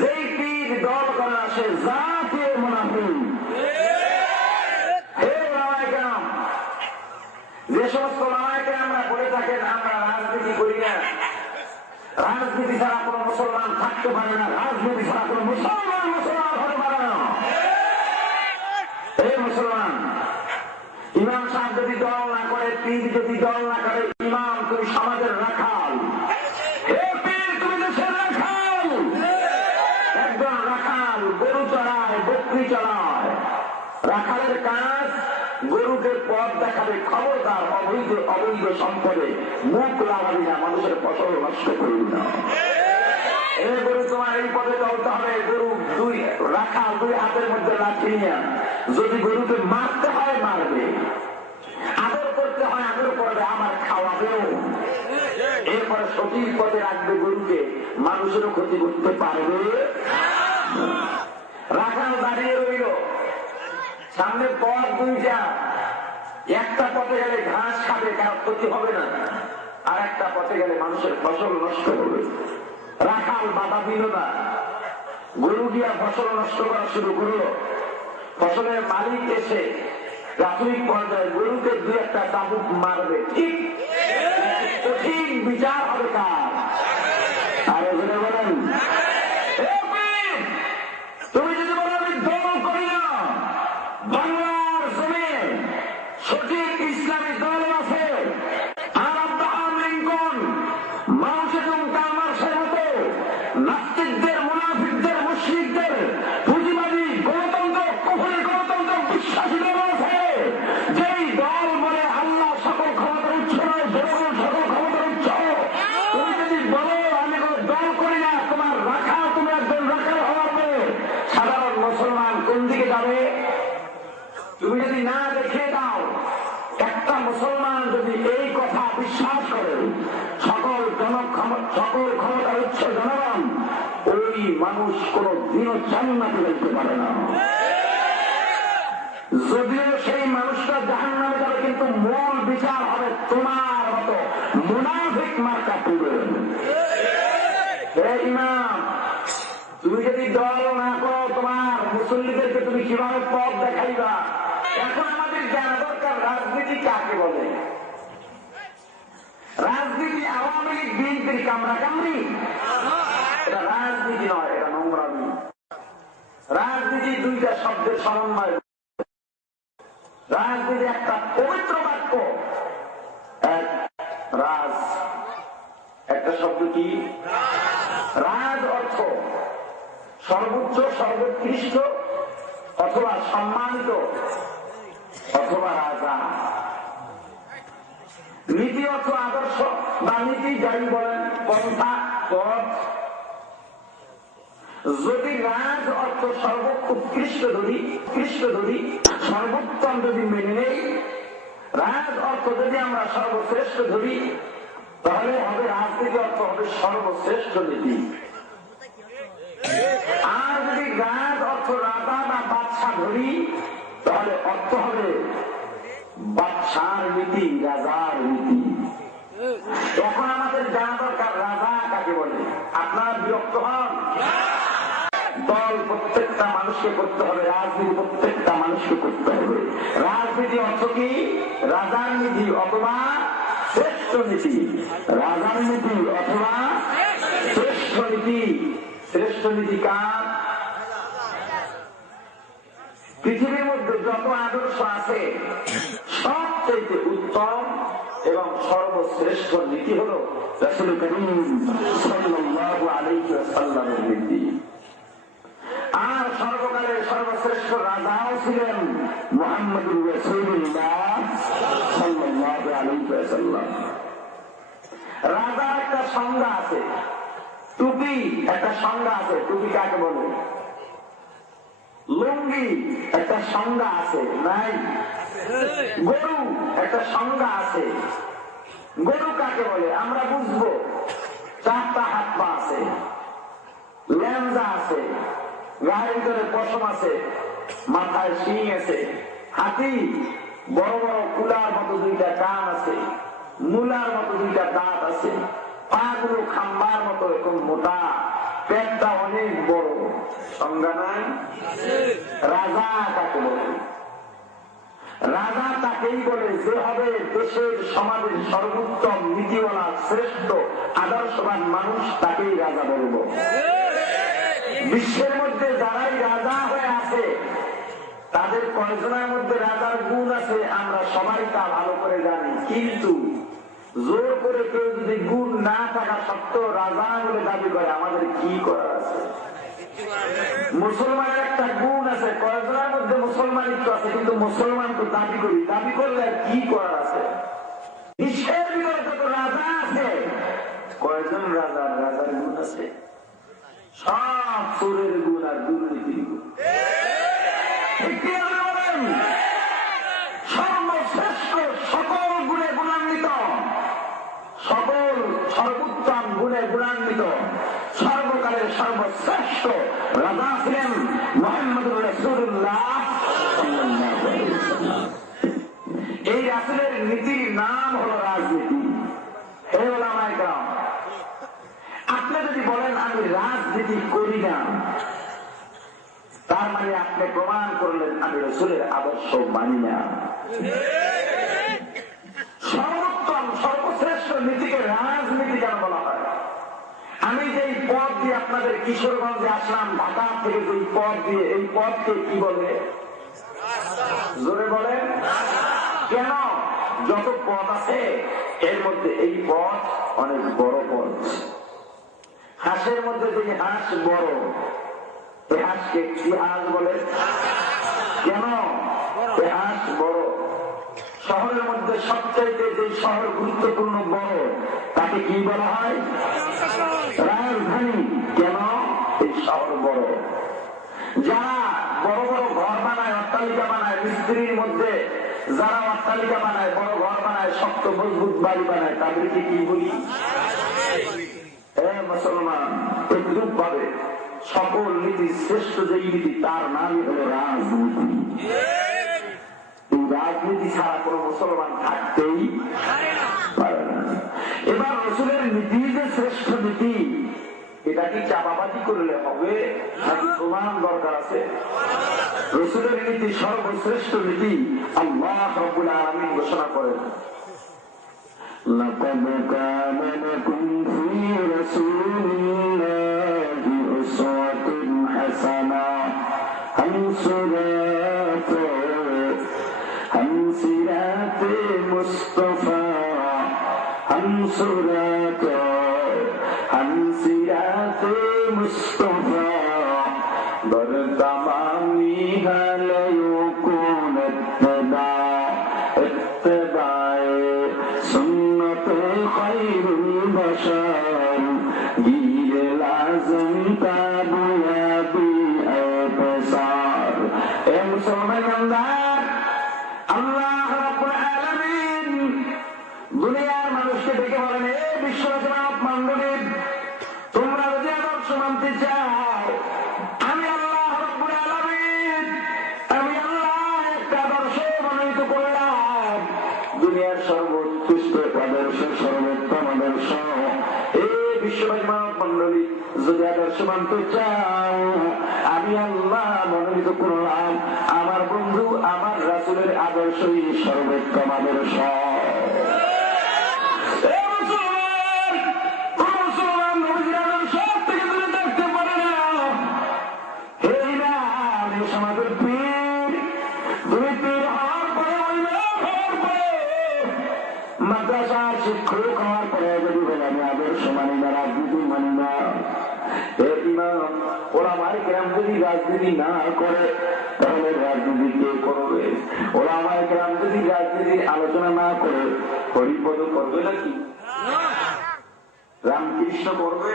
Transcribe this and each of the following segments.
যেই পীর দল করা সে জাতীয় মুনাফিক। হে ওলামায়ে কেরাম, যে সমস্ত ওলামায়ে কেরামরা বলে থাকেন আমরা রাজনীতি করি না, রাজনীতি ছাড়া কোন মুসলমান থাকতে পারে না, রাজনীতি ছাড়া কোন মুসলমান মুসলমান হতে পারে না। এই মুসলমান, ইমাম সাহেব যদি দল না করে, পীর যদি দল না করে, ইমাম তুমি সমাজের রাখাল, হে পীর তুমি দেশের রাখাল। একজন রাখাল গরু চড়ায়, বকরি চড়ায়। রাখালের কাজ গরুকে পথ দেখাবে, খবরদার অবৈধ সম্পদে মুখ লাগাবি না, মানুষের ফসল নষ্ট করবি না। এ গরু তোমার এই পথে চলতে হবে। গরু দুই রাখাল, দুই হাতের মধ্যে লাঠি নিয়ে যদি গরুকে মারতে হয় মারবে, আদর করতে হয় আদর করবে, আমার খাওয়াবেও। এরপরে সঠিক পথে রাখবে গরুকে, মানুষেরও ক্ষতি করতে পারবে। রাখাল দাঁড়িয়ে রইল, সামনে পথ দুইটা, একটা পথে গেলে ঘাস খাবে, কারো ক্ষতি হবে না, আর একটা পথে গেলে মানুষের ফসল নষ্ট হবে। রাখাল বাধা দিল না, গরু দিয়া ফসল নষ্ট করা শুরু করলো। ফসলের মালিক এসে প্রাথমিক পর্যায়ে গরুকে দুই একটা চাবুক মারবে, ঠিক কঠিন বিচার হবে কার? আরে বলেন, তুমি যদি বলো আমি দল করি না, বাংলার জমিনে সঠিক ইসলামী দল আছে, আর আব্রাহাম লিঙ্কন, মাও সেতুং, কার্ল মার্ক্সের মতো নাস্তিকদের, মুনাফিকদের, মুশরিকদের, পুঁজিবাদী, গণতন্ত্র, কুফরি গণতন্ত্র বিশ্বাসী দল আছে, যেই দল বলে আল্লাহ সকল ক্ষমতার উৎস নয়, জনগণ সকল ক্ষমতার উৎস। তুমি যদি বলো আমি কোনো দল করি না, তোমার রাখাল, তুমি একজন রাখাল হওয়ার পরে সাধারণ মুসলমান কোন দিকে যাবে? তুমি যদি না দেখে দাও, একটা মুসলমান যদি এই কথা বিশ্বাস করে সকল ক্ষমতার উৎস জনগণ, ওই মানুষ কোন দিনও জান্নাতে যেতে পারে না। যদিও সেই মানুষটা জাহান্নামে যাবে, কিন্তু মূল বিচার হবে তোমার মতো মুনাফিক মার্কা পুরো। ইমাম, তুমি যদি দল না করো, তোমার মুসল্লিদেরকে তুমি কিভাবে পথ দেখাইবা? এখন আমাদের জানা দরকার রাজনীতি কাকে বলে। রাজনীতি আওয়ামী লীগ বিএনপির কামরা কামড়ি, এটা রাজনীতি নয়, এটা নোংরামি। রাজনীতি দুইটা শব্দের সমন্বয়। রাজনীতি একটা পবিত্র বাক্য, রাজ একটা শব্দ কি? রাজ অর্থ সর্বোচ্চ, সর্বোৎকৃষ্ট, অথবা সম্মানিত, অথবা রাজা। নীতি অর্থ আদর্শ বা নীতি, যাই বলেন, পন্থা, পথ। যদি রাজ অর্থ সর্বোৎকৃষ্ট ধরি, সর্বোত্তম যদি মেনে নেই, রাজ অর্থ যদি আমরা সর্বশ্রেষ্ঠ ধরি, তাহলে হবে রাজনীতি অর্থ হবে সর্বশ্রেষ্ঠ নীতি। আর যদি রাজ অর্থ রাজা বা বাদশাহ ধরি, তাহলে অর্থ হবে বাদশার নীতি, রাজার নীতি। এখন আমাদের জানা দরকার রাজা কাকে বলে। আপনার বিরক্ত হন? দল প্রত্যেকটা মানুষকে করতে হবে, রাজনীতি প্রত্যেকটা মানুষকে করতে হবে। রাজনীতি অর্থ কি? রাজার নীতি অথবা শ্রেষ্ঠ নীতি। রাজার নীতি অথবা শ্রেষ্ঠ নীতি। শ্রেষ্ঠ নীতি কার? পৃথিবীর মধ্যে যত আদর্শ আছে সবচেয়ে উত্তম এবং সর্বশ্রেষ্ঠ নীতি হল রাসূল করিম সাল্লাল্লাহু আলাইহি ওয়াসাল্লামের নীতি। আর সর্বকালের সর্বশ্রেষ্ঠ রাজাও ছিলেন মুহাম্মদুর রাসূলুল্লাহ সাল্লাল্লাহু আলাইহি ওয়াসাল্লাম। রাজার একটা সংজ্ঞা আছে, টুপি একটা সংজ্ঞা আছে, টুপি কাকে বলে? লুঙ্গি একটা সংজ্ঞা আছে, নাই? গরু একটা সংজ্ঞা আছে, গরু কাকে বলে আমরা বুঝবো। চারটা হাত পা আছে, ল্যাঞ্জা আছে, গায়ের ভিতরে পশম আছে, মাথায় শিং আছে। হাতি বড় বড় কুলার মতো দুইটা কান আছে, মূলার মতো দুইটা দাঁত আছে, পা গুলো খাম্বার মতো এরকম মোটা, পেটটা অনেক বড়, সংজ্ঞা নাই? রাজা কাকে বলে? রাজা তাকেই বলে যে হবে দেশের সমাজের সর্বোত্তম নীতিওয়ালা শ্রেষ্ঠ আদর্শবান মানুষ, তাকেই রাজা বলব। বিশ্বের মধ্যে যারাই রাজা হয়ে আছে তাদের কয়জনের মধ্যে রাজার গুণ আছে আমরা সবাই তা ভালো করে জানি, কিন্তু জোর করে কেউ যদি গুণ না থাকা সত্ত্বেও রাজা বলে দাবি করে, আমাদের কি করার আছে? মুসলমানের একটা গুণ আছে, কয়জনের মধ্যে মুসলমানিত্ব আছে, কিন্তু মুসলমান তো দাবি করি, দাবি করলে আর কি করার আছে? বিশ্বের ভিতরে যত রাজা আছে, কয়জন রাজার গুণ আছে? সব চোরের গুণ আর দুর্নীতির গুণ। সর্বশ্রেষ্ঠ সকল গুণে গুণান্বিত, সকল সর্বোত্তম গুণে গুণান্বিত সর্বকালের সর্বশ্রেষ্ঠ রাজা ছিলেন মুহাম্মদুর রাসূলুল্লাহ। এই রাসূলের নীতির নাম হলো রাজনীতি। হে ওলামায়ে কেরাম, আপনি যদি বলেন আমি রাজনীতি করি না, তার মানে আপনি প্রমাণ করলেন আমি রাসূলের আদর্শ মানি না। সর্বোত্তম সর্বশ্রেষ্ঠ নীতিকে রাজনীতি কেন বলা হয়? আমি যেই পথ দিয়ে আপনাদের কিশোরগঞ্জে আসলাম, ঢাকা থেকে যেই পথ দিয়ে, এই পথকে কি বলে? জোরে বলেন। কেন? যত পথ আছে এর মধ্যে এই পথ অনেক বড় পথ। হাঁসের মধ্যে যে হাঁস বড়, এই হাঁসকে কি হাঁস বলে? কেন? এই হাঁস বড়। শহরের মধ্যে সবচাইতে যে শহর গুরুত্বপূর্ণ বড়, তাকে কি বলা হয়? রাজধানী। কেন? এই শহর বড়। যারা বড় বড় ঘর বানায়, অট্টালিকা বানায়, মিস্ত্রির মধ্যে যারা অট্টালিকা বানায়, বড় ঘর বানায়, শক্ত মজবুত বাড়ি বানায়, তাদেরকে কি বলি? মুসলমান, একরূপ ভাবে সকল নীতির শ্রেষ্ঠ যেই নীতি, তার নামই হল রাজনীতি। এই রাজনীতি ছাড়া কোন মুসলমান থাকতেই পারে না। এবার রাসূলের নীতি যে শ্রেষ্ঠ নীতি, এটা কি চাপাবাজি করলে হবে নাকি প্রমাণ দরকার আছে? রাসূলের নীতি সর্বশ্রেষ্ঠ নীতি আল্লাহ রাব্বুল আলামিন ঘোষণা করেন, لقد كان لكم في رسول الله أسوة حسنة هم صراط مصطفى هم صراط مصطفى در تمامی حاليكون اتباع سنت خير البشر گیر لازم کامیابی ابصار। اے مسلمان، আল্লাহ রাব্বুল আলামিন দুনিয়ার মানুষকে ডেকে বলেন, এ বিশ্ববাসী মানব মণ্ডলী, তোমরা যদি আদর্শ মানতে চাও, আমি আল্লাহ রাব্বুল আলামিন, আমি আল্লাহ একটা আদর্শ মনোনীত করলাম, দুনিয়ার সর্বোৎকৃষ্ট আদর্শ, সর্বোত্তম আদর্শ। এই বিশ্ববাসী মানব মণ্ডলী, যদি আদর্শ মানতে চাও, আমি আল্লাহ মনোনীত করলাম আমার বন্ধু আমার রাসূলের আদর্শই সর্বোত্তম আদর্শ। সমাজের পীর, দুই পীর হওয়ার পরে, মাদ্রাসার শিক্ষক হওয়ার পরে যদি বলে আমি আদর্শ মানি না, রাজনীতি মানি না, ওলামায়ে কেরাম যদি রাজনীতি না করে তাহলে রাজনীতি কে করবে? ওলামায়ে কেরাম যদি রাজনীতির আলোচনা না করে হরিপদ করবে নাকি? রামকৃষ্ণ করবে?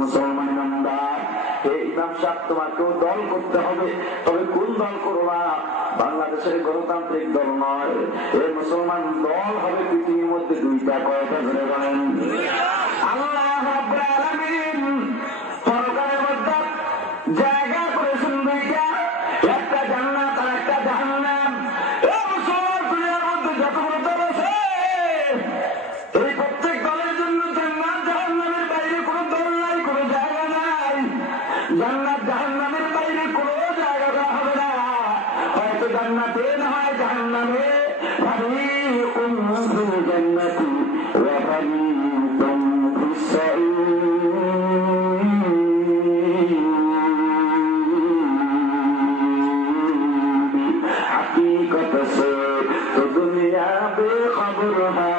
মুসলমান ইমানদার, হে ইমাম সাহেব, তোমাকেও দল করতে হবে, তবে কোন দল করবা? বাংলাদেশের গণতান্ত্রিক দল নয়। এই মুসলমান দল হবে পৃথিবীর মধ্যে দুইটা। কয়টা ধরে বলেন? আল্লাহ রাব্বুল আলামিন পরকালের মধ্যে জায়গা করেছেন দুইটা, একটা জান্নাত আর একটা জাহান্নাম। এই মুসলমান দুনিয়ার মধ্যে যতগুলো দল আছে, এই প্রত্যেক দলের জন্য জান্নাত জাহান্নামের বাইরে কোনো দল নাই, কোনো জায়গা নাই। জান্নাত জাহান্নামের বাইরে কোনো জায়গা দেওয়া হবে না, হয়তো জান্নাতে না হয় জাহান্নামে। ফারিকুম ফিল জান্নাতি ওয়া ফারিকুম ফিস সাঈর। हकीकत से तो दुनिया बेखबर है,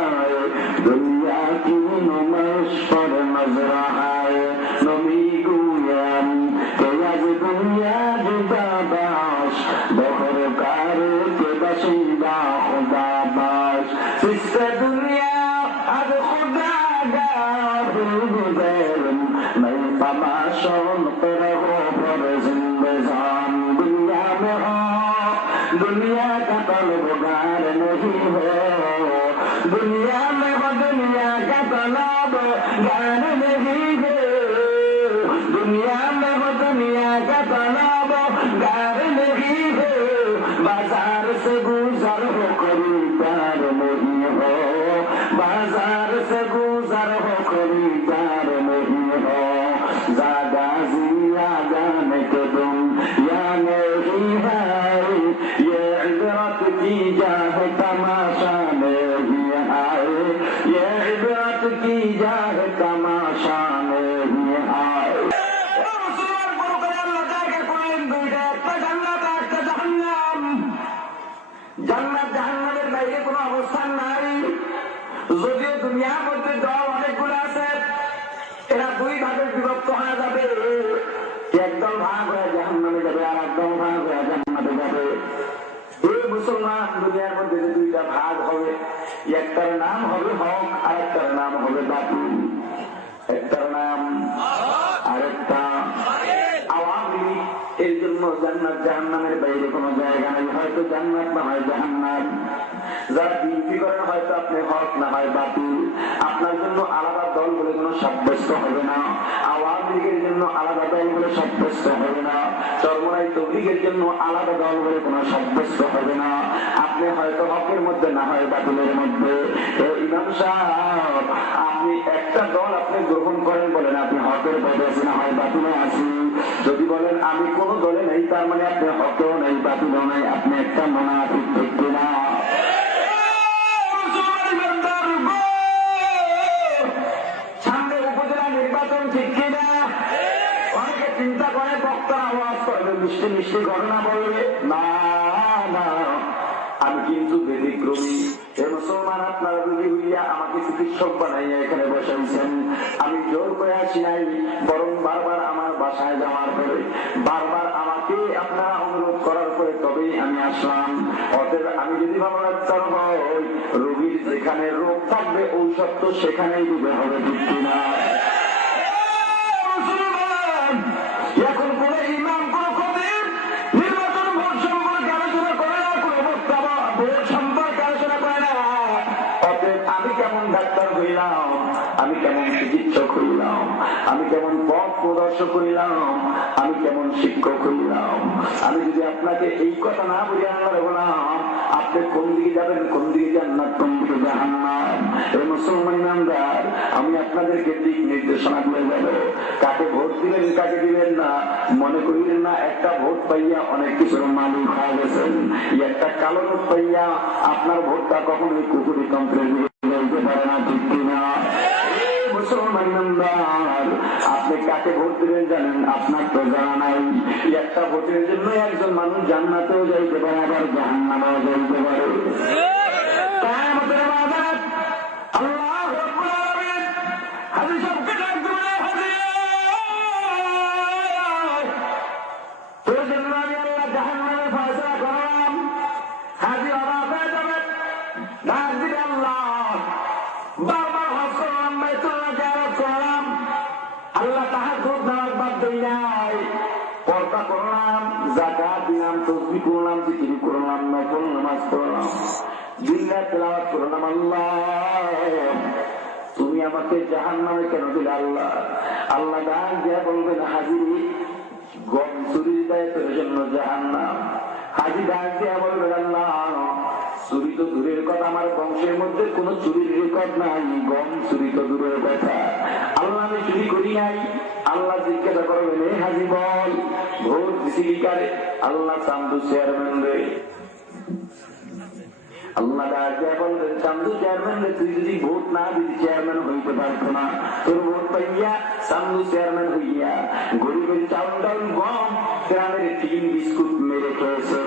दुनिया की नुमाइश पर नजर है। नबी गुयाम के आज दुनिया जुदा बाश, बहर कार के बशिंदा खुदा बाश। इससे दुनिया आज खुदा गार गुजर, मैं तमाशों पर हो पर जिंदगान। दुनिया में हो दुनिया का तलबगार नहीं हो, दुनिया में हो दुनिया का तलबगार नहीं हो, दुनिया में हो दुनिया का तलबगार नहीं हो। बाजार से गुजर हो खरीदार नहीं हो, बाजार से गुजर हो खरीदार नहीं हो। ज्यादा जिया जाने के तुम या नहीं है, ये इबरत की जाए तमाशा नहीं आए, ये इबरत की जाए तमाशा नहीं आए। मुसलमान बड़ो করে আল্লাহ জায়গা করলেন দুইটা, একটা জান্নাত আর একটা জাহান্নাম। জান্নাত জাহান্নামের বাইরে কোনো অবস্থান নাই। যদিও দুনিয়ার মধ্যে দল অনেকগুলো আছে, এরা দুই ভাগে বিভক্ত হয়ে যাবে। একদল ভাগ হয়ে জাহান্নামে যাবে আর একদল ভাগ হয়ে জান্নাতে যাবে। এই মুসলমান দুনিয়ার মধ্যে দুইটা ভাগ হবে, একটার নাম হবে হক আর একটার নাম হবে বাতিল। একটার নাম আরেকটা আওয়ামী লীগ। এই জন্য জান্নাত জাহান্নামের বাইরে কোনো জায়গা নেই, হয়তো জান্নাত না হয় জাহান্নাম। যারা বিনতি করেন হয়তো আপনি হক না হয় বাতিল। আপনার জন্য আলাদা দল বলে কোনো সাব্যস্ত হবে না, আওয়ামী লীগের জন্য আলাদা দল বলে সাব্যস্ত হবে না, চরমনাই তবলিগের জন্য আলাদা দল বলে কোনো সাব্যস্ত হবে না। আপনি হয়তো হকের মধ্যে না হয় বাতিলের মধ্যে। ইমাম সাহেব, আপনি একটা দল আপনি গ্রহণ করেন, বলেন আপনি হকের পথে আছেন না হয় বাতিলে আছি। যদি বলেন আমি কোন দলে নেই, তার মানে আপনি হকেও নেই বাতিলও নেই, আপনি একটা মুনাফিক। ঠিক কিনা? সামনে উপজেলা নির্বাচন, ঠিক কিনা? অনেকে চিন্তা করে বক্তারা আওয়াজ করবে, মিষ্টি মিষ্টি ঘটনা বলবে। না না, আমি কিন্তু ব্যতিক্রমী। এ মুসলমান, আপনারা রোগী হইয়া আমাকে চিকিৎসক বানাইয়া এখানে বসাইছেন। আমি জোর করে আসি নাই, বরং বারবার আমার বাসায় যাওয়ার পরে, বারবার আমাকে আপনারা অনুরোধ করার পরে তবেই আমি আসলাম। অতএব আমি যদি ভালো ডাক্তার হই, রোগীর যেখানে রোগ থাকবে ঔষধ তো সেখানেই দিতে হবে। ঠিক কিনা? এখন কোন ইমাম কোন খতিব নির্বাচন ভোট সম্পর্কে আলোচনা করে না, কোন বক্তা ভোট সম্পর্কে আলোচনা করে না। অতএব আমি কেমন ডাক্তার হইলাম, আমি কেমন চিকিৎসক হইলাম, আমি কেমন পথ প্রদর্শক হইলাম, আমি কেমন শিক্ষক হইলাম, আমি যদি আপনাকে এই কথা না বলি আল্লাহ বললাম, আপনি কোন দিকে যাবেন, কোন দিকে জান্নাত, কোন দিকে জাহান্নাম। এই মুসলমান ইমানদার, আমি আপনাদেরকে দিক নির্দেশনা দিয়ে যাব। কাকে ভোট দিবেন কাকে দিবেন না মনে করিলেন না। একটা ভোট পাইয়া অনেক কিছুর মালিক হয়ে গেছেন। একটা কালো নোট পাইয়া আপনার ভোটটা কখনোই কুকুরি তন্ত্রের দিতে পারে না। ঠিক কিনা? মুসলমান ইমানদার, আপনি কাকে ভোট দিবেন জানেন? আপনার তো জানা নাই। একটা ভোটের জন্য একজন মানুষ জান্নাতেও যাইতে পারে, আবার জাহান্নামেও যাইতে পারে। আল্লাহ তাহাজ্জুদ নামাজ বাদ দেই নাই, পর্দা করলাম, যাকাত দিলাম, তাসবিহ করলাম, জিকির করলাম, নফল নামাজ পড়লাম, দিন রাত তেলাওয়াত করলাম। আল্লাহ তুমি আমাকে জাহান্নামে কেন দিলে? আল্লাহ আল্লাহ ডাক দিয়া বলবেন, হাজিরি গম চুরি দেয় তোর জন্য জাহান্নাম। হাজি ডাক দিয়া বলবেন, আল্লাহ চুরি তো দূরের কথা, আমার বংশ বংশের মধ্যে কোন চুরির রেকর্ড নাই, গম চুরি তো দূরের কথা, আল্লাহ আমি চুরি করি নাই। আল্লাহ জিজ্ঞাসা করবেন, এ হাজি বল ভোট দিছি কি কারে? আল্লাহ চান্দু চেয়ারম্যান রে। আল্লাহ বলবেন, চান্দু চেয়ারম্যান রে, তুই যদি ভোট না দিতি চেয়ারম্যান হইতে পারতো না। তোর ভোট পাইয়া চান্দু চেয়ারম্যান হইয়া গরিবের চাউল ডাউল গম গ্রামের টিন বিস্কুট মেরে খেয়েছে।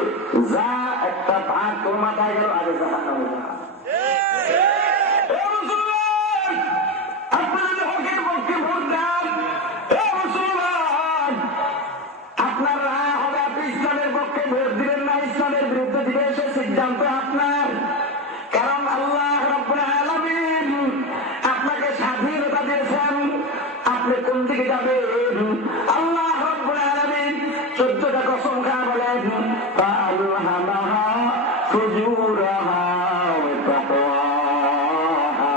যা একটা ভাগ তোর মাথায় গেল, আগে জাহান্নামে যা। আপনার রায় হবে, আপনি ইসলামের পক্ষে ভোট দিবেন না ইসলামের বিরুদ্ধে দিবেন, সে সিদ্ধান্ত আপনার। কারণ আল্লাহ রাব্বুল আলামিন আপনাকে স্বাধীনতা দিয়েছেন, আপনি কোন দিকে যাবেন? আল্লাহ রাব্বুল আলামিন 14টা কসম খায় বলেন, ফাআলহামাহা ফুজুরাহা ওয়া তাকওয়াহা।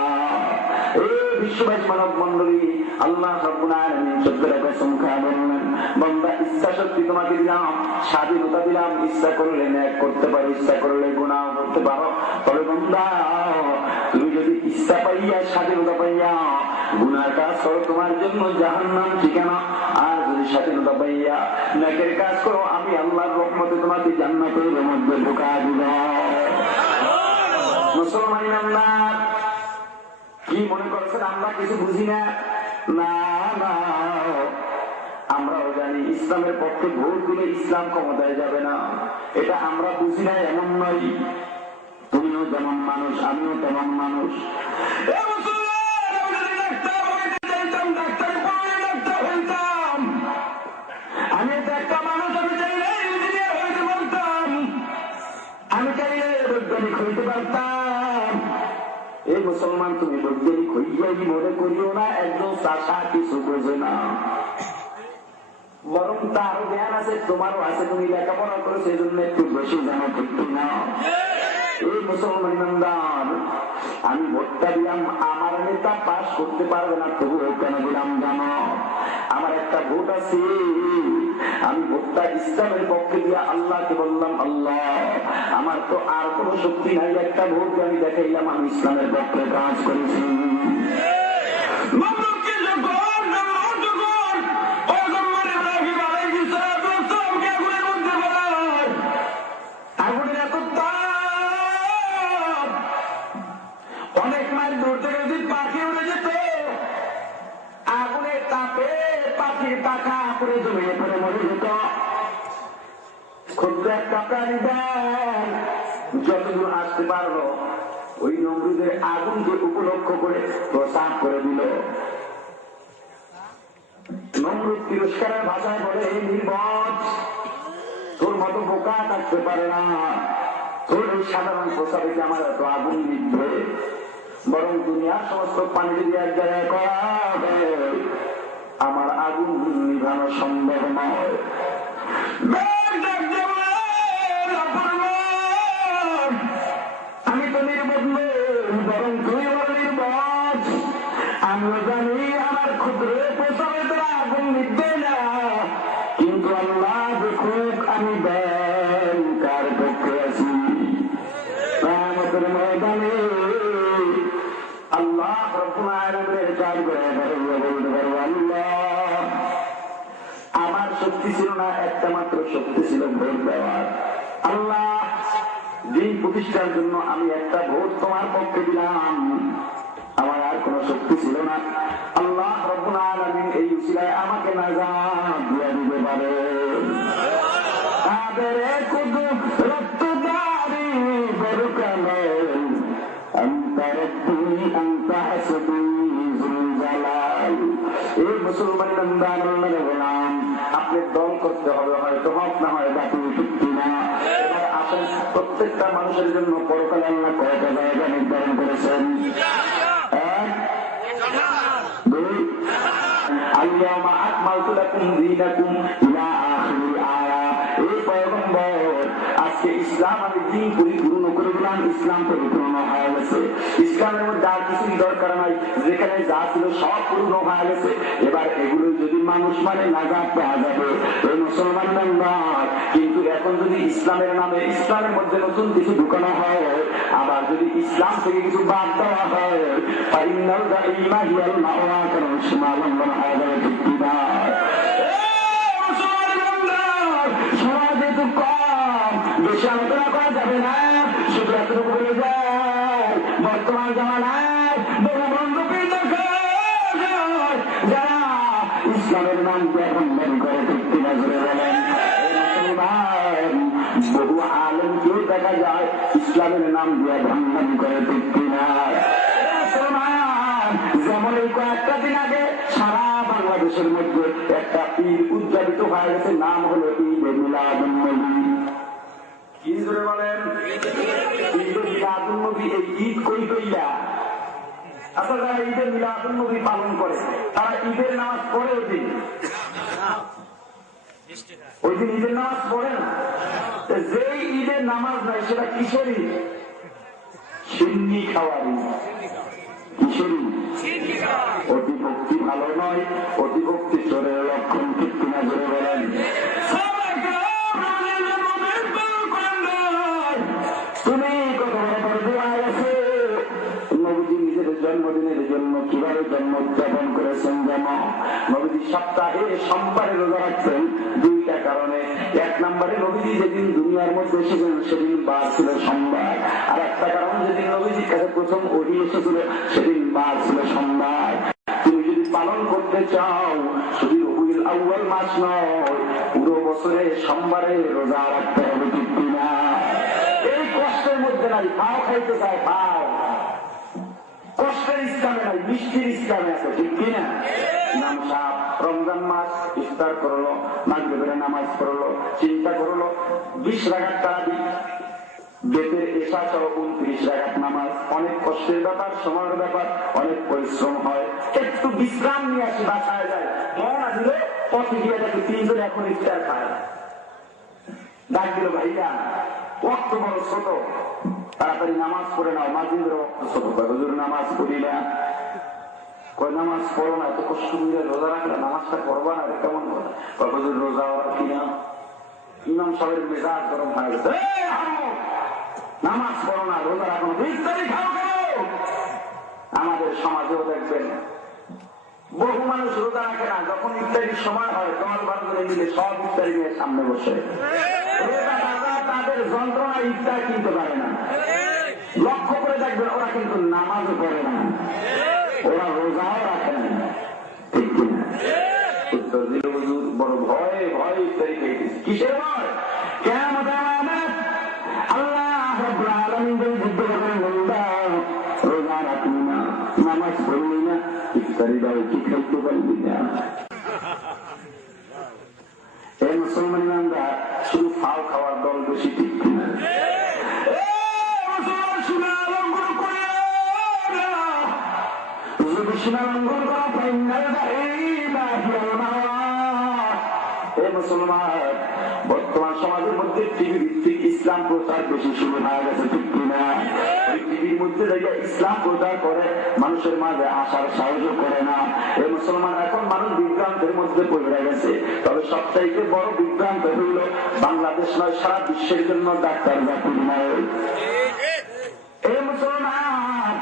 এই বিশ্ববাসী মানব মণ্ডলী, আল্লাহ রাব্বুল আলামিন 14টা কসম খায় বললেন, বান্দা ইচ্ছা শক্তি তোমাকে দিলাম, স্বাধীনতা দিলাম, ইচ্ছা করলে ন্যায় করতে পারো, ইচ্ছা করলে গুনাহ করতে পারো। তবে বান্দা তুমি যদি ইচ্ছা পাইয়া স্বাধীনতা পাইয়া গুনার কাজ করো, তোমার জন্য জাহান্নাম ঠিকানা। আর যদি স্বাধীনতা পাইয়া নেকের কাজ করো, আমি আল্লাহর রহমতে তোমাকে জান্নাতের মধ্যে ঢোকা দিব। মুসলমান ইমানদার, কি মনে করছেন আমরা কিছু বুঝি না? না না, আমরাও জানি ইসলামের পক্ষে ভোট দিলে ইসলাম ক্ষমতায় যাবে না, এটা আমরা বুঝি না এমন নয়। তুমিও যেমন মানুষ, আমিও তেমন মানুষ। আমি তো একটা মানুষ, আমি চাইলে ইঞ্জিনিয়ার হইতে পারতাম, আমি চাইলে বৈজ্ঞানিক হইতে পারতাম। এই মুসলমান, তুমি বৈজ্ঞানিক হইয়াই মনে করিও না একজন চাষা কিছু বোঝে না, বরং তারও জ্ঞান আছে, তোমারও আছে, তুমি লেখাপড়া করো, সেই জন্য একটু বেশি জানো, ঠিক না? এই মুসলমান ইমানদার, আমি ভোটটা দিলাম, আমার নেতা পাস করতে পারবে না, তবুও কেন দিলাম জানো? আমার একটা ভোট আছে, আমি ভোটটা ইসলামের পক্ষে দিয়ে আল্লাহকে বললাম, আল্লাহ আমার তো আর কোনো শক্তি নাই, একটা ভোট আমি দেখাইলাম আমি ইসলামের পক্ষে কাজ করেছি। অনেক মাইল দূর থেকে যদি পাখি উড়ে যেত, আগুনের তাপে পাখির পাখা করে জমিয়ে পড়ে মরে যেত। ক্ষুদ্র একটা প্রাণী দেন যতদূর আসতে পারলো, ওই নমরুদের আগুনকে উপলক্ষ করে প্রসাদ করে দিল। নমরুদ তিরস্কারের ভাষায় বলে, এই নির্বজ, তোর মতো বোকা থাকতে পারে না, তোর এই সাধারণ প্রসাদে আমার এত আগুন নিবে, বরং দুনিয়ার সমস্ত পানি যদি এক জায়গায় করা হবে, আমার আগুন নিভানো সম্ভব নয়। আমি তো নির্বোধ নই, বরং তুই বল নির্বোধ। আমিও জানি আমার ক্ষুদ্র প্রসাদে তোরা আগুন নিবে না, কিন্তু আল্লাহ দেখুক আমি কার পক্ষে আছি। কিয়ামতের ময়দানে আল্লাহ রাব্বুল আলামিনের কাজ করে বলতে পারবো, আল্লাহ আমার শক্তি ছিল না, একটা মাত্র শক্তি ছিল ভোট দেওয়ার। আল্লাহ দিন প্রতিষ্ঠার জন্য আমি একটা ভোট তোমার পক্ষে দিলাম, আমার আর কোন শক্তি ছিল না। আল্লাহ রাব্বুল আলামিন এই উসিলায় আমাকে নাজাত দিয়ে দিতে পারে। তাদের কুদু রক্তদারি বরকালে আন্তরতি আন্তাসবি জুলজালাল। এই মুসলমান ইমানদার আল্লাহর গোলাম, আপনি দল করতে হবে, হয়তো হক না হয় বাকি চুক্তি না। এবার আসেন, প্রত্যেকটা মানুষের জন্য পরকালে আল্লাহ কয়টা জায়গা নির্ধারণ করেছেন? আল-ইয়াওমা আকমালতু লাকুম দীনাকুম ইলা আখিরিল আয়া। এই পয়গম্বর, আজকে ইসলাম আমি দিন পরিপূর্ণ করে দিলাম, ইসলাম পরিপূর্ণ হয়ে গেছে। ইসলামের মধ্যে আর কিছুই দরকার নাই, যেখানে যা ছিল সব পূর্ণ হয়ে গেছে। এবার এগুলো যদি মানুষ মানে নাজাত পাওয়া যাবে, এই মুসলমান নাম্বার। কিন্তু এখন এখন যদি ইসলামের নামে ইসলামের মধ্যে নতুন কিছু ঢুকানো হয়, আবার যদি ইসলাম থেকে কিছু বাদ দেওয়া হয়, সময় যেহেতু কম, বেশি আলোচনা করা যাবে না, শুধু এতটুকু বলে যায় বর্তমান জামানায় বহু বন্ধুকে যারা ইসলামের নাম দিয়ে বন্ধন করে ঠিক না করে বলেন। বহু আলেমকেও দেখা যায় ইসলামের নাম দিয়ে বন্ধন করে ঠিক না। যেমন এই কয়েকটা দিন আগে সারা বাংলাদেশের মধ্যে একটা ঈদ উদযাপিত হয়ে গেছে, নাম হলো ঈদে মিলাদুন্নবী। কি জোরে বলেন? ঈদে মিলাদুন্নবী। এই ঈদ কই কইলা? আচ্ছা, যারা ঈদে মিলাদুন্নবী পালন করে তারা ঈদের নামাজ পড়ে ওই দিন ঈদের নামাজ পড়ে না। যে ঈদের নামাজ নাই সেটা কিসের ঈদ? সিন্নি খাওয়ার ঈদ। কিসের ঈদ? অতি ভক্তি ভালো নয়, অতি ভক্তি চোরের লক্ষণ ঠিক কিনা জোরে বলেন। তুমি কত বড় দোয়া গেছে নবীজি নিজের জন্মদিনের জন্য কিভাবে জন্ম উদযাপন করেছেন। যেমন নবীজি সপ্তাহে সোমবারে রোজা রাখতেন দুইটা কারণে। এক নম্বরে নবীজি যেদিন দুনিয়ার মধ্যে এসেছেন সেদিন বার ছিল সোমবার, আর একটা কারণ যেদিন নবীজির কাছে প্রথম ওহি এসেছিল সেদিন বার ছিল সোমবার। তুমি যদি পালন করতে চাও শুধু রবিউল আউয়াল মাস নয়, পুরো বছরে সোমবারে রোজা রাখতে হবে ঠিক কিনা? এই কষ্টের মধ্যে নাই, পাও খাইতে চায় পাও, কষ্টের ইসলামে নাই, মিষ্টির ইসলামে আছে ঠিক কিনা? ইমাম সাহেব রমজান মাস ইফতার করলো, মাগরিবের নামাজ পড়লো, চিন্তা করলো 20 রাকাত তারাবি, বেতের এশা সহ 29 রাকাত নামাজ। অনেক কষ্টের ব্যাপার, সময়ের ব্যাপার, অনেক পরিশ্রম হয়, একটু বিশ্রাম নিয়ে আসি বাসায় যায়, মন আসলে পথে গিয়ে দেখে 3 জন এখন ইফতার খায়। ডাক দিল, ভাইয়া ওয়াক্ত বড় ছোট, তাড়াতাড়ি নামাজ পড়ে নাও, মাঝিদের ওয়াক্ত ছোট। হুজুর নামাজ পড়ি না। কয় নামাজ পড়ো না, এত কষ্ট করে রোজা রাখলে নামাজটা পড়বা না, এটা কেমন করে? হুজুর রোজা রাখি না। ইমাম সাহেবের মেজাজ গরম হয়ে গেছে, নামাজ পড়ো না, রোজা রাখো না, ইফতারি খাও কেন? আমাদের সমাজেও দেখবেন বহু মানুষ রোজা রাখে না, যখন ইফতারির সময় হয় দল বান্ধবী মিলে সব ইফতারি নিয়ে সামনে বসে। তাদের যন্ত্রণা ইফতার কিনতে পারে না। লক্ষ্য করে দেখবেন ওরা কিন্তু নামাজও পড়ে না, ওরা রোজাও রাখে না, ঠিক কিনা? উত্তর দিল, হুজুর বড় ভয়ে ভয়ে ইফতারি খেয়েছি। কিসের ভয়? কিয়ামত আল্লাহ রাব্বুল আলামিন যুদ্ধ করেন, রোজা রাখলি না, নামাজ পড়লি না, ইফতারি দাও কি খাইতে পারবি না। এই মুসলমানরা শুধু ফাও খাওয়ার দল বেশি ঠিক কিনা? মুসলমান বর্তমান সমাজের মধ্যে টিভি ভিত্তিক ইসলাম প্রচার বেশি শুরু হয়ে গেছে ঠিক কিনা? ওই টিভির মধ্যে দেখে ইসলাম প্রচার করে, মানুষের মাঝে আসার সাহায্য করে না। এই মুসলমান এখন মানুষ বিভ্রান্তের মধ্যে পড়ে গেছে। তবে সবচাইতে বড় বিভ্রান্ত হইল বাংলাদেশ নয়, সারা বিশ্বের জন্য ডাক্তার জাকির নায়েক। এই মুসলমান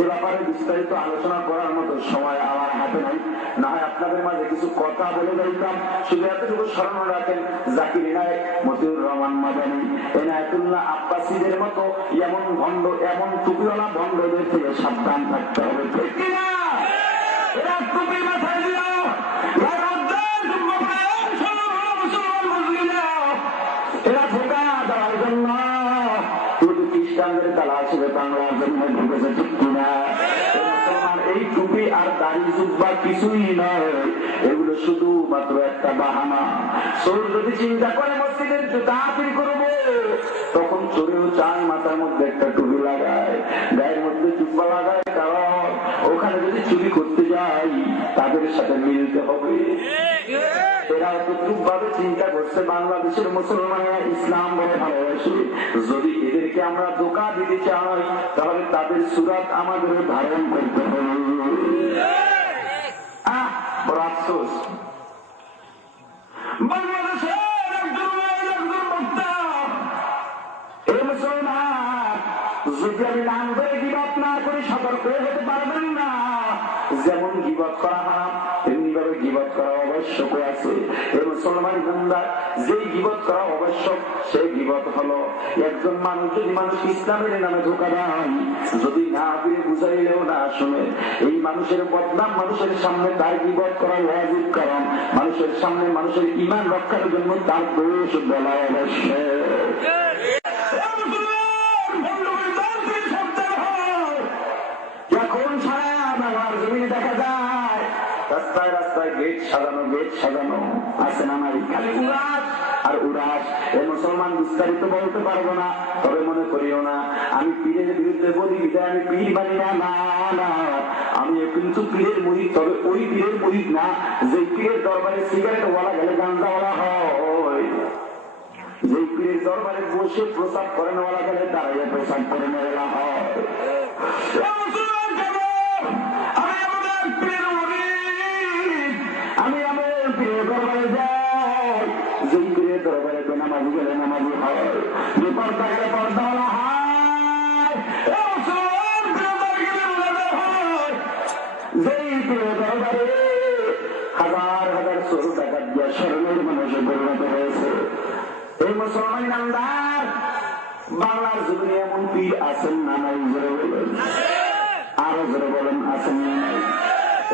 এ ব্যাপারে বিস্তারিত আলোচনা করার মতো সময় আমার হাতে নাই, না হয় আপনাদের মাঝে কিছু কথা বলে যাইতাম। শুধু এতটুকু স্মরণ রাখেন, জাকির নায়েক, মতিউর রহমান মাদানী, এনায়েতুল্লাহ আব্বাসীদের মতো এমন ভণ্ড, এমন টুপিওয়ালা ভণ্ডদের থেকে সাবধান থাকতে হবে ঠিক কিনা? এরা টুপি মাথায় দিল, এরা ধোকা দেওয়ার জন্য শুধু খ্রিস্টানদের তালাশ বাংলার জন্য ঢুকেছে ঠিক কিনা? এই টুপি আর দাড়ি জুব্বা কিছুই নয়, এগুলো শুধু মাত্র একটা বাহানা। চোর যদি চিন্তা করে মসজিদের জুতা চুরি করবো, তখন চোরেও চায় মাথার মধ্যে একটা টুপি লাগায়, গায়ের মধ্যে জুব্বা লাগায়, কারণ ওখানে যদি চুরি করতে যাই তাদের সাথে মিলতে হবে। এরা অতটুক ভাবে চিন্তা করছে বাংলাদেশের মুসলমানেরা ইসলাম বলে ভালোবাসে। যদি এদেরকে আমরা ধোঁকা দিতে চাই তাহলে তাদের সুরাত আমাদের ধারণ করতে হবে। বড় আফসোস, বাংলাদেশের একজন বক্তা আবশ্যকও আছে। এই মুসলমান ইমানদার, যে গীবত করা আবশ্যক সেই গীবত হলো একজন মানুষ যদি মানুষ ইসলামের নামে ধোঁকা দেয়, যদি না ফিরে বুঝাইলেও না শুনে, এই মানুষের বদনাম মানুষের সামনে তার গীবত করা ওয়াজিব, কারণ মানুষের সামনে মানুষের ঈমান রক্ষার জন্য তার দোষ বলা আবশ্যক। এখন সারা বাংলার জমিনে দেখা যায় রাস্তায় রাস্তায় গেট সাজানো আছে না নাই, খালি উড়াস আর উড়াস। এই মুসলমান বিস্তারিত বলতে পারবো না, তবে মনে করিও না আমি পীরের বিরুদ্ধে বলি বিদায় আমি পীর মানি না, না আমি কিন্তু পীরের মুরিদ, তবে ওই পীরের মুরিদ না যে পীরের দরবারে সিগারেট ওয়ালা গেলে গাঁজাওয়ালা হয়, যে পীরের দরবারে বসে প্রসাদ করে নেওয়ালা গেলে দাঁড়াইয়া প্রসাদ করে নেওয়ালা হয়। আমি আমার পীরের দরবারে যাই, যে পীরের দরবারে নামাজি গেলে নামাজি হয়, যে পর্দা গেলে পর্দাওয়ালা হয়, যেই পীরের দরবারে হাজার হাজার চোর টাকা দিয়ে স্মরণের মানুষে পরিণত হয়েছে। এই মুসলমান ইমানদার, বাংলার জীবনে এমন পীর আছেন না নাই? জোরে বলেন, আরো জোরে বলেন, আছেন না নাই?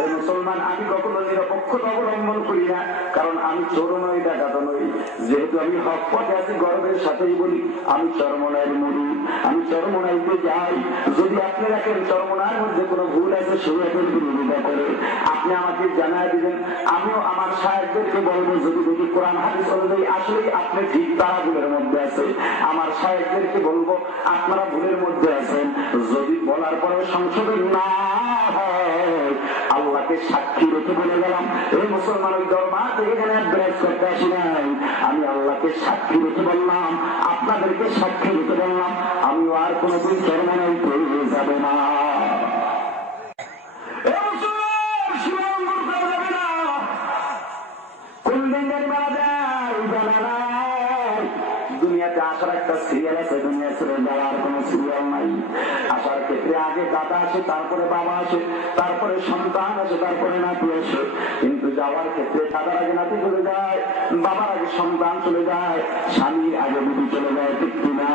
এই মুসলমান, আমি কখনো নিরপেক্ষতা অবলম্বন করি না, কারণ আমি চোর নই, ডাকাত নই। যেহেতু আমি হক পথে আছি, গর্বের সাথেই বলি আমি চরমনাইয়ের মুরিদ, আমি চরমনাইতে যাই। যদি আপনি রাখেন চরমনার মধ্যে কোনো ভুল আছে, শরীয়তের বিরোধিতা করে, আপনি আমাকে জানাই দিবেন, আমিও আমার সাহেবদেরকে বলবো, যদি দেখি কোরআন হাদিস অনুযায়ী আসলেই আপনি ঠিক, তারা ভুলের মধ্যে আছে, আমার সাহেবদেরকে বলবো আপনারা ভুলের মধ্যে আছেন। যদি বলার পরে সংশোধন না হয়, আল্লাহকে সাক্ষী রেখে বলে গেলাম, এই মুসলমান ওই দরবার থেকে এখানে অ্যাড্রেস করতে আসি নাই, আমি আল্লাহকে সাক্ষী রেখে বললাম, আপনাদেরকে সাক্ষী রেখে বললাম, আমিও আর কোনোদিন চরমনাই পেয়ে যাব না। কোন দিন মারা যায় জানা নাই। দুনিয়াতে আসার একটা সিরিয়াল আছে, দুনিয়া ছেড়ে যাওয়ার কোন সিরিয়াল নাই। আসার ক্ষেত্রে আগে দাদা আসে, তারপরে বাবা আসে, তারপরে সন্তান আসে, তারপরে নাতি আসে। কিন্তু যাওয়ার ক্ষেত্রে দাদার আগে নাতি চলে যায়, বাবার আগে সন্তান চলে যায়, স্বামীর আগে বিবি চলে যায়, ঠিক কিনা?